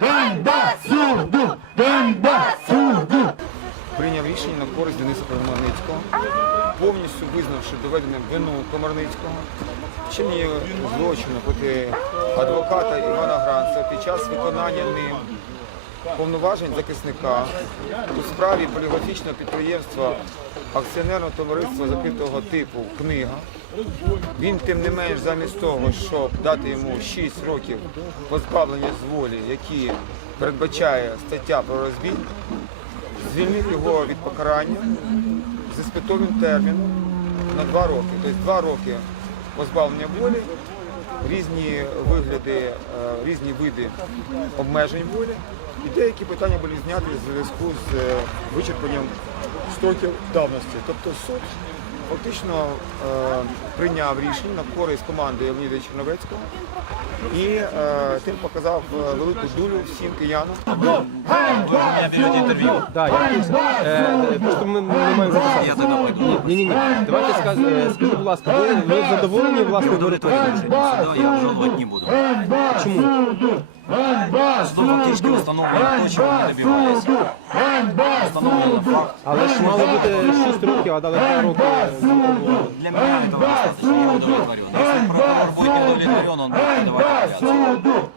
Ганьба суду! Прийняв рішення на користь Дениса Комарницького, повністю визнавши доведеним вину Комарницького, вчині злочину проти адвоката Івана Гранца під час виконання ним повноважень захисника у справі поліграфічного підприємства акціонерного товариства закритого типу Книга. Він, тим не менш, замість того, щоб дати йому 6 років позбавлення з волі, які передбачає стаття про розбій, звільнив його від покарання з іспитовим терміном на 2 роки. Тобто 2 роки позбавлення волі, різні вигляди, е, різні види обмежень волі. І деякі питання були зняті в зв'язку з е, вичерпанням строків давності. Тобто суд фактично е, прийняв рішення на користь команди Леоніда Черновецького і е, тим показав е, велику дулю всім киянам. Да, я. Е, ми ми маємо записати. Я тогда пойду. Ні, ні, ні. Давайте сказ- е, скажіть, будь ласка, ви, ви задоволені власне Удовлетворен вирішенням? решением я обжаловать не буду. Чому? Суд фактически установлено то, чего мы добивались. Факт. Але ж мало бути 6 років, а дали 2 роки. Для меня этого достаточно, я удовлетворен. Если прокурор будет не удовлетворен, он будет апелляцию.